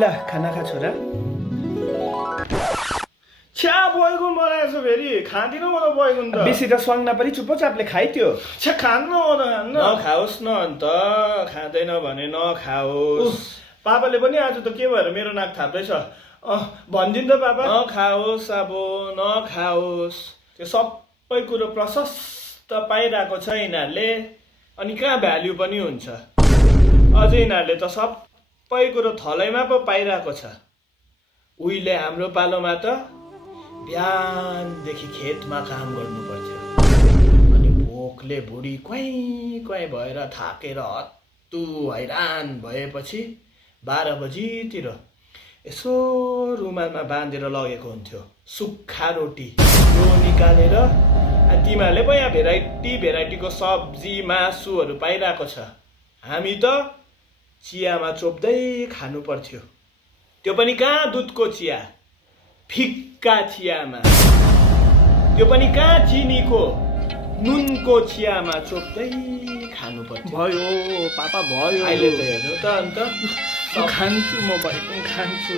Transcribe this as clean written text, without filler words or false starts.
ल खाना खा छोरा छ्या बैगुन बनाएछ फेरि खाँदिनँ म त बैगुन त बेसी त स्वाङ्ना पनि चुप्पचापले खाइत्यो छ्या खान्न म त खान्न नखाओस् न अन्त खाँदैन भने नखाओस् पापाले पनि आज त के भएर मेरो नाक थाप्दैछ भनिदिनु त पापा नखाओस् अब नखाओस् त्यो सबै कुरो प्रशस्त पाइरहेको छ यिनीहरूले अनि कहाँ भ्याल्यु पनि हुन्छ अझै यिनीहरूले त सबै कुरो थलैमा पो पाइरहेको छ उहिले हाम्रो पालोमा त बिहानदेखि खेतमा काम गर्नु पर्थ्यो अनि भोकले बुढी क्वाइ भएर थाकेर हत्तु हैरान भएपछि 12 बजीतिर यसो रुमालमा बाँधेर लगेको हुन्थ्यो सुक्खा रोटी त्यो निकालेर तिमीहरूले पो यहाँ भेराइटीको सब्जी मासुहरू पाइरहेको छ हामी त चियामा चोप्दै खानु पर्थ्यो त्यो पनि कहाँ दुधको चिया फिक्का चियामा त्यो पनि कहाँ चिनीको नुनको चियामा चोप्दै खानु पर्थ्यो भयो पापा भयो अहिले त हेर्नु त अन्त खान्छु म बैगुन खान्छु